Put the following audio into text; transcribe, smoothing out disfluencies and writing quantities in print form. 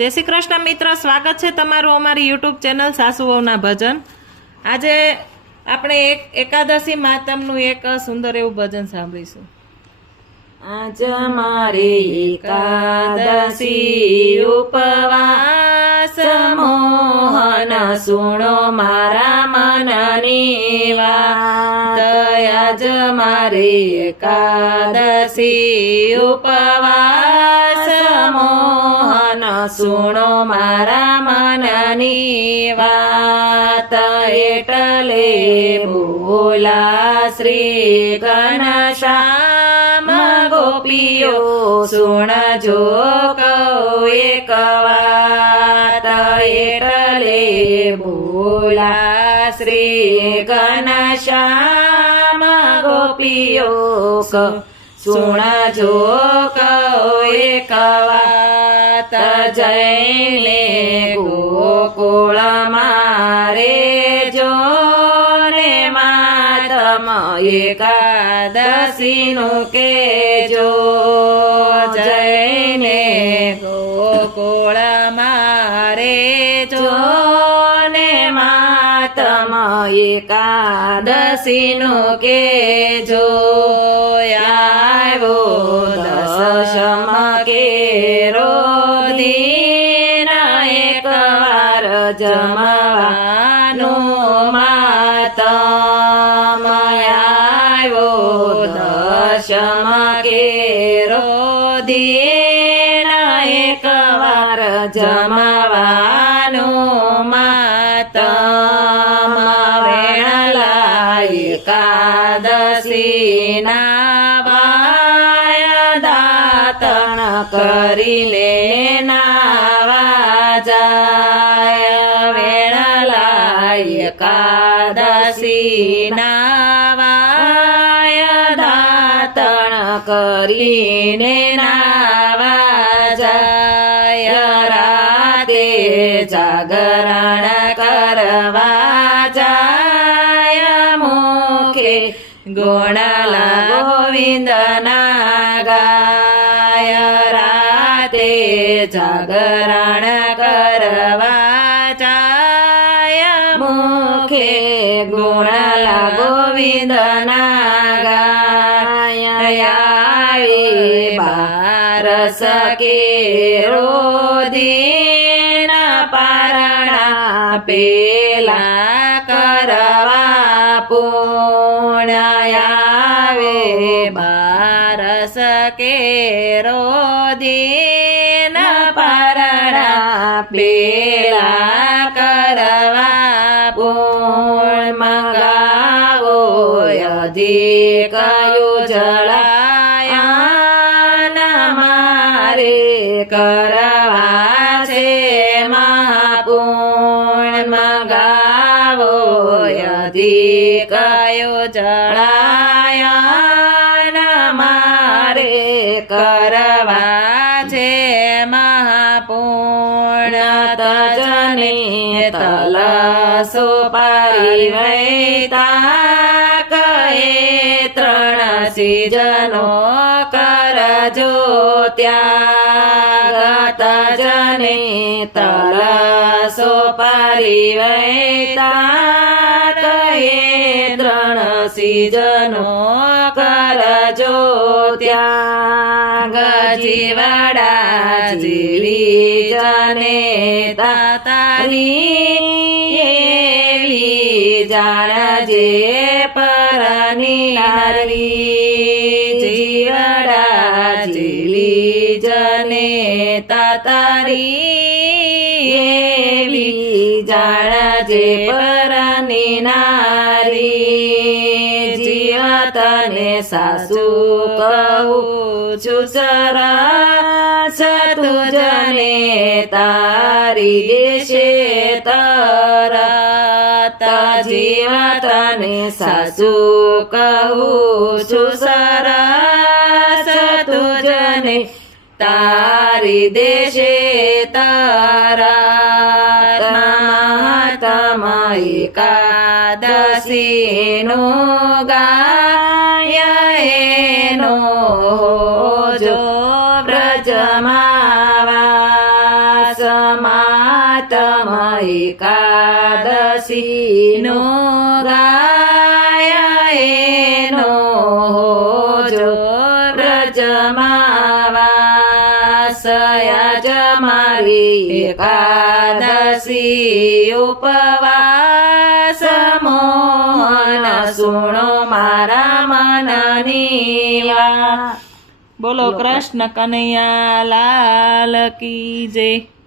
જય શ્રી કૃષ્ણ મિત્રો, સ્વાગત છે તમારું અમારી યુટ્યુબ ચેનલ સાસુ વહુના ભજન। આજે આપણે એકાદશી માતમનું એક સુંદર એવું ભજન સાંભળીશું। આજ મારે એકાદશી ઉપવાસ મોહન સુણો મારા મનની વાત। આજ મારે એકાદશી ઉપવાસ મોહન સુણો મારા મનની વાત। એટલે બોલા શ્રી ઘનશ્યામ ગોપીઓ સુણજો કહું એક વાત। એટલે બોલા શ્રી ઘનશ્યામ ગોપીઓ સુણજો કહું એક વાત। જઈને ગોકુળ મારે જો ને માતમ એકાદશીનું કેજો। જઈને ગોકુળ મારે જો ને માતમ એકાદશીનું કેજો। આવ્યો દશમ કેરો દિન એકવાર જમવાનું માતમ। આવ્યો દશમ કેરો દિન એકવાર જમવાનું માતમ। વેણલા એકાદશીના વાય દાતણ કરીને નાવા જાય। વેણલા એકાદશીના વાય દાતણ કરીને નાવા જાય। રાતે જાગરણ કરવા જાય મુખે ગુણલા ગોવિંદના ગાય। રાતે જાગરણ કરવા જાય મુખે ગુણલા ગોવિંદના ગાય। આવી બારસ કેરો દિન પારણા પેલા કરવા પૂર્ણ। આવે બારસ કેરો દિન પારણા પેલા કરવા પૂર્ણ। મંગાવો અધિક જળાયન મારે કરવા છે મહાપૂર્ણ। મંગાવો અધિક જળાયન મારે કરવા છે મહાપૂર્ણ। તજને તલ સુપારી વૈતા કહે ત્રણ સિજનો કરજો ત્યાગ। તજને તલ સુપારી વૈતા કહે ત્રણ સિજનો કરજો ત્યાગ। જીવડા જીવી જને તાતારી એવી જાણજે પરની નારી। જીવડા જીવી જને તાતારી એવી જાણજે પરની નારી। જીવતને સાસુ કહું છું સરસ તુજને તારી દેશે તરત। જીવતને સાસુ કહું છું સરસ તુજને તારી દેશે તરત। મહાતમ એકાદશીનું ગાય એનો જો વ્રજમાં વાસ। માતમ એકાદશી નો ગાય એનો જો વ્રજમાં વાસયા જ મારી એકાદશી ઉપવાસ મોહન સુણો મારા મનની વાત. બોલો કૃષ્ણ કનૈયા લાલ કી જય.